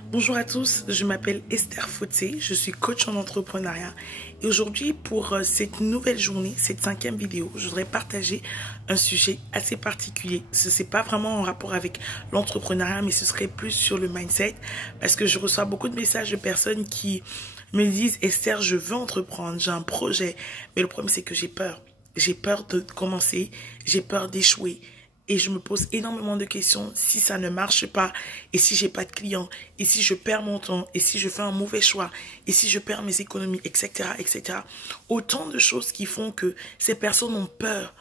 Bonjour à tous, je m'appelle Esther Fauté, je suis coach en entrepreneuriat et aujourd'hui pour cette nouvelle journée, cette 5e vidéo, je voudrais partager un sujet assez particulier. Ce n'est pas vraiment en rapport avec l'entrepreneuriat mais ce serait plus sur le mindset parce que je reçois beaucoup de messages de personnes qui me disent Esther, je veux entreprendre, j'ai un projet mais le problème c'est que j'ai peur. J'ai peur de commencer, j'ai peur d'échouer. Et je me pose énormément de questions si ça ne marche pas, et si j'ai pas de clients, et si je perds mon temps, et si je fais un mauvais choix, et si je perds mes économies, etc., etc. Autant de choses qui font que ces personnes ont peur.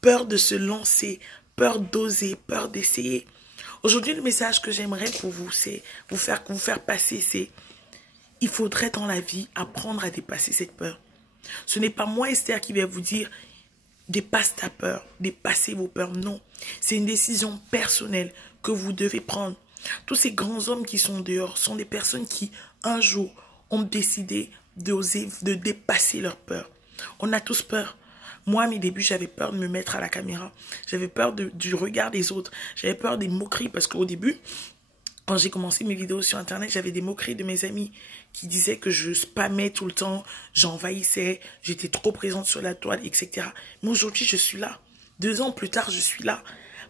Peur de se lancer, peur d'oser, peur d'essayer. Aujourd'hui, le message que j'aimerais pour vous, c'est vous faire passer, c'est il faudrait dans la vie apprendre à dépasser cette peur. Ce n'est pas moi, Esther, qui vais vous dire dépasse ta peur, dépassez vos peurs. Non, c'est une décision personnelle que vous devez prendre. Tous ces grands hommes qui sont dehors sont des personnes qui, un jour, ont décidé d'oser, de dépasser leur peur. On a tous peur. Moi, à mes débuts, j'avais peur de me mettre à la caméra. J'avais peur du regard des autres. J'avais peur des moqueries parce qu'au début, quand j'ai commencé mes vidéos sur Internet, j'avais des moqueries de mes amis qui disaient que je spammais tout le temps, j'envahissais, j'étais trop présente sur la toile, etc. Mais aujourd'hui, je suis là. 2 ans plus tard, je suis là.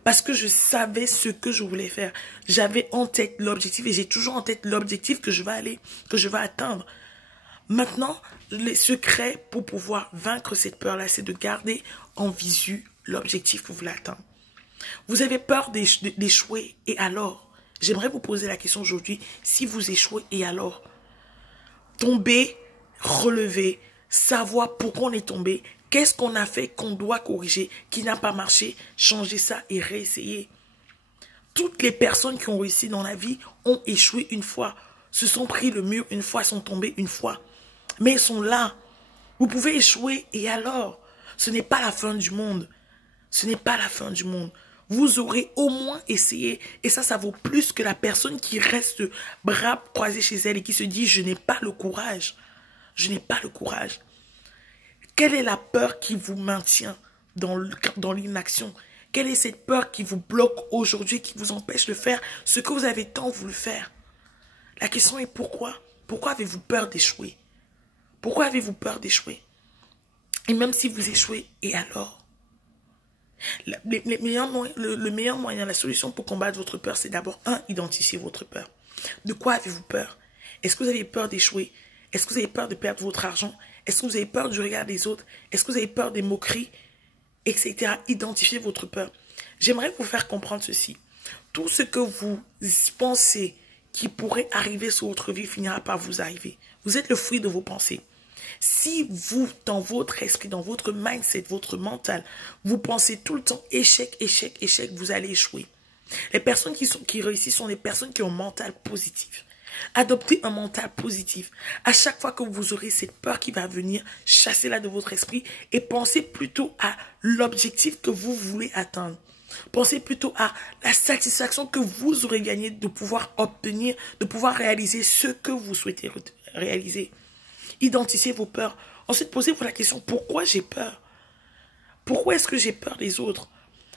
Parce que je savais ce que je voulais faire. J'avais en tête l'objectif et j'ai toujours en tête l'objectif que je vais atteindre. Maintenant, les secrets pour pouvoir vaincre cette peur-là, c'est de garder en visu l'objectif que vous voulez atteindre. Vous avez peur d'échouer et alors? J'aimerais vous poser la question aujourd'hui, si vous échouez et alors? Tomber, relever, savoir pourquoi on est tombé, qu'est-ce qu'on a fait qu'on doit corriger, qui n'a pas marché, changer ça et réessayer. Toutes les personnes qui ont réussi dans la vie ont échoué une fois, se sont pris le mur une fois, sont tombés une fois. Mais ils sont là. Vous pouvez échouer et alors? Ce n'est pas la fin du monde. Ce n'est pas la fin du monde. Vous aurez au moins essayé. Et ça vaut plus que la personne qui reste bras croisés chez elle et qui se dit « je n'ai pas le courage ». Je n'ai pas le courage. Quelle est la peur qui vous maintient dans l'inaction? Quelle est cette peur qui vous bloque aujourd'hui, qui vous empêche de faire ce que vous avez tant voulu faire? La question est pourquoi? Pourquoi avez-vous peur d'échouer? Pourquoi avez-vous peur d'échouer? Et même si vous échouez, et alors? Le meilleur moyen, la solution pour combattre votre peur, c'est d'abord, identifier votre peur. De quoi avez-vous peur? Est-ce que vous avez peur d'échouer? Est-ce que vous avez peur de perdre votre argent? Est-ce que vous avez peur du regard des autres? Est-ce que vous avez peur des moqueries? Etc. Identifiez votre peur. J'aimerais vous faire comprendre ceci. Tout ce que vous pensez qui pourrait arriver sur votre vie finira par vous arriver. Vous êtes le fruit de vos pensées. Si vous, dans votre esprit, dans votre mindset, votre mental, vous pensez tout le temps échec, échec, échec, vous allez échouer. Les personnes qui réussissent sont des personnes qui ont un mental positif. Adoptez un mental positif. À chaque fois que vous aurez cette peur qui va venir, chassez-la de votre esprit et pensez plutôt à l'objectif que vous voulez atteindre. Pensez plutôt à la satisfaction que vous aurez gagnée de pouvoir obtenir, de pouvoir réaliser ce que vous souhaitez réaliser. Identifiez vos peurs. Ensuite, posez-vous la question, pourquoi j'ai peur? Pourquoi est-ce que j'ai peur des autres?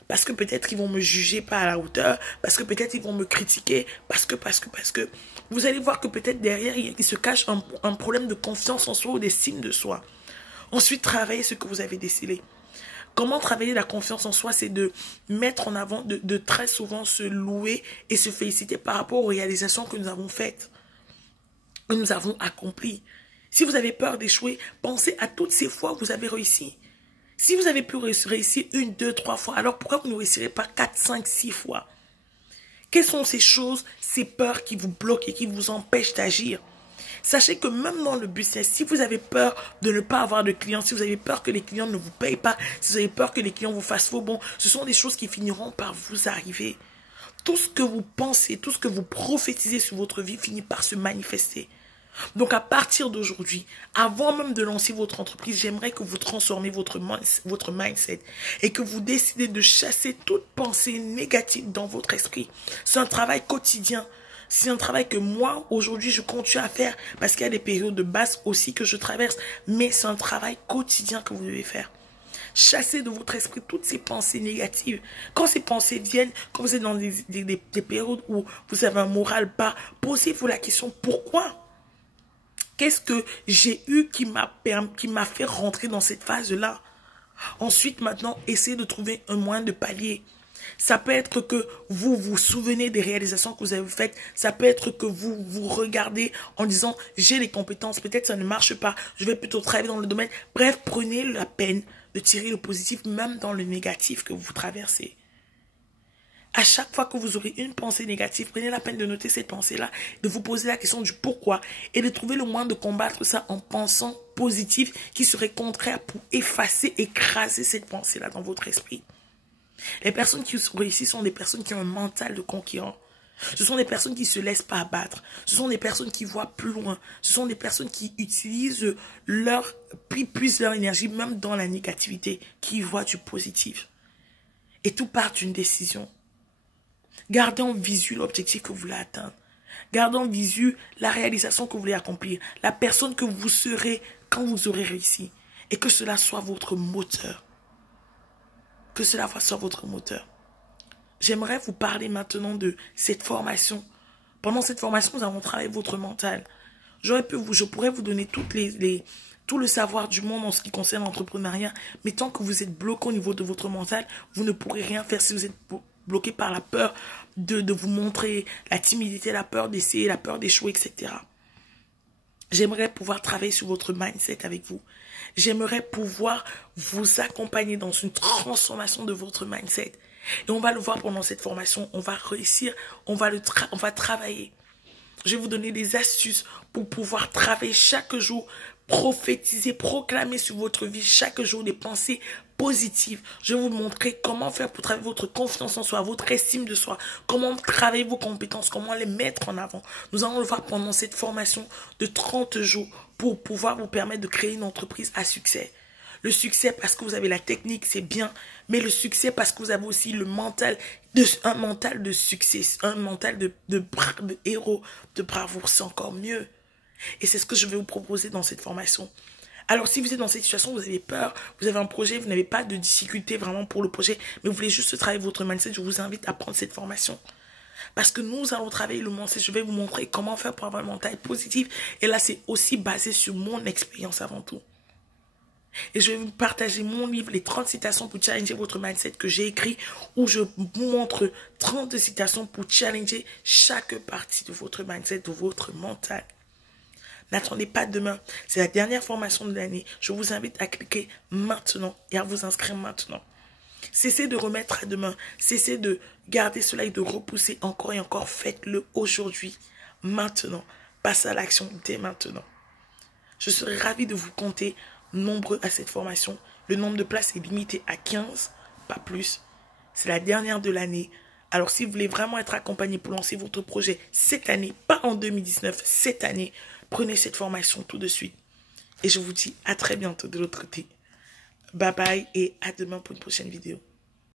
Parce que peut-être ils vont me juger pas à la hauteur, parce que peut-être ils vont me critiquer, parce que. Vous allez voir que peut-être derrière, il se cache un problème de confiance en soi ou d'estime de soi. Ensuite, travaillez ce que vous avez décelé. Comment travailler la confiance en soi? C'est de mettre en avant, de très souvent se louer et se féliciter par rapport aux réalisations que nous avons faites, que nous avons accomplies. Si vous avez peur d'échouer, pensez à toutes ces fois où vous avez réussi. Si vous avez pu réussir 1, 2, 3 fois, alors pourquoi vous ne réussirez pas 4, 5, 6 fois? Quelles sont ces choses, ces peurs qui vous bloquent et qui vous empêchent d'agir? Sachez que même dans le business, si vous avez peur de ne pas avoir de clients, si vous avez peur que les clients ne vous payent pas, si vous avez peur que les clients vous fassent faux bon, ce sont des choses qui finiront par vous arriver. Tout ce que vous pensez, tout ce que vous prophétisez sur votre vie finit par se manifester. Donc à partir d'aujourd'hui, avant même de lancer votre entreprise, j'aimerais que vous transformez votre mindset et que vous décidez de chasser toute pensée négative dans votre esprit. C'est un travail quotidien. C'est un travail que moi, aujourd'hui, je continue à faire parce qu'il y a des périodes de basse aussi que je traverse. Mais c'est un travail quotidien que vous devez faire. Chassez de votre esprit toutes ces pensées négatives. Quand ces pensées viennent, quand vous êtes dans des périodes où vous avez un moral bas, posez-vous la question, pourquoi? Qu'est-ce que j'ai eu qui m'a fait rentrer dans cette phase-là? Ensuite, maintenant, essayez de trouver un moyen de pallier. Ça peut être que vous vous souvenez des réalisations que vous avez faites. Ça peut être que vous vous regardez en disant « j'ai les compétences, peut-être ça ne marche pas, je vais plutôt travailler dans le domaine ». Bref, prenez la peine de tirer le positif même dans le négatif que vous traversez. À chaque fois que vous aurez une pensée négative, prenez la peine de noter cette pensée-là, de vous poser la question du pourquoi et de trouver le moyen de combattre ça en pensant positif qui serait contraire pour effacer, écraser cette pensée-là dans votre esprit. Les personnes qui réussissent sont des personnes qui ont un mental de conquérant. Ce sont des personnes qui ne se laissent pas abattre. Ce sont des personnes qui voient plus loin. Ce sont des personnes qui utilisent puisent leur énergie même dans la négativité, qui voient du positif. Et tout part d'une décision. Gardez en visu l'objectif que vous voulez atteindre. Gardez en visu la réalisation que vous voulez accomplir. La personne que vous serez quand vous aurez réussi. Et que cela soit votre moteur. Que cela soit votre moteur. J'aimerais vous parler maintenant de cette formation. Pendant cette formation, nous allons travailler votre mental. Je pourrais vous donner tout le savoir du monde en ce qui concerne l'entrepreneuriat. Mais tant que vous êtes bloqué au niveau de votre mental, vous ne pourrez rien faire si vous êtes bloqué par la peur de vous montrer, la timidité, la peur d'essayer, la peur d'échouer, etc. J'aimerais pouvoir travailler sur votre mindset avec vous. J'aimerais pouvoir vous accompagner dans une transformation de votre mindset. Et on va le voir pendant cette formation. On va réussir, on va travailler. Je vais vous donner des astuces pour pouvoir travailler chaque jour, prophétiser, proclamer sur votre vie chaque jour des pensées positives. Je vais vous montrer comment faire pour travailler votre confiance en soi, votre estime de soi, comment travailler vos compétences, comment les mettre en avant. Nous allons le voir pendant cette formation de 30 jours pour pouvoir vous permettre de créer une entreprise à succès. Le succès parce que vous avez la technique, c'est bien, mais le succès parce que vous avez aussi le mental, un mental de succès, un mental de héros, de bravoure, c'est encore mieux. Et c'est ce que je vais vous proposer dans cette formation. Alors, si vous êtes dans cette situation, vous avez peur, vous avez un projet, vous n'avez pas de difficulté vraiment pour le projet, mais vous voulez juste travailler votre mindset, je vous invite à prendre cette formation. Parce que nous allons travailler le mindset, je vais vous montrer comment faire pour avoir un mental positif. Et là, c'est aussi basé sur mon expérience avant tout. Et je vais vous partager mon livre, les 30 citations pour challenger votre mindset que j'ai écrit, où je vous montre 30 citations pour challenger chaque partie de votre mindset, de votre mental. N'attendez pas demain. C'est la dernière formation de l'année. Je vous invite à cliquer maintenant et à vous inscrire maintenant. Cessez de remettre à demain. Cessez de garder cela et de repousser encore et encore. Faites-le aujourd'hui, maintenant. Passez à l'action dès maintenant. Je serai ravie de vous compter nombreux à cette formation. Le nombre de places est limité à 15, pas plus. C'est la dernière de l'année. Alors si vous voulez vraiment être accompagné pour lancer votre projet cette année, pas en 2019, cette année, prenez cette formation tout de suite. Et je vous dis à très bientôt de l'autre côté. Bye bye et à demain pour une prochaine vidéo.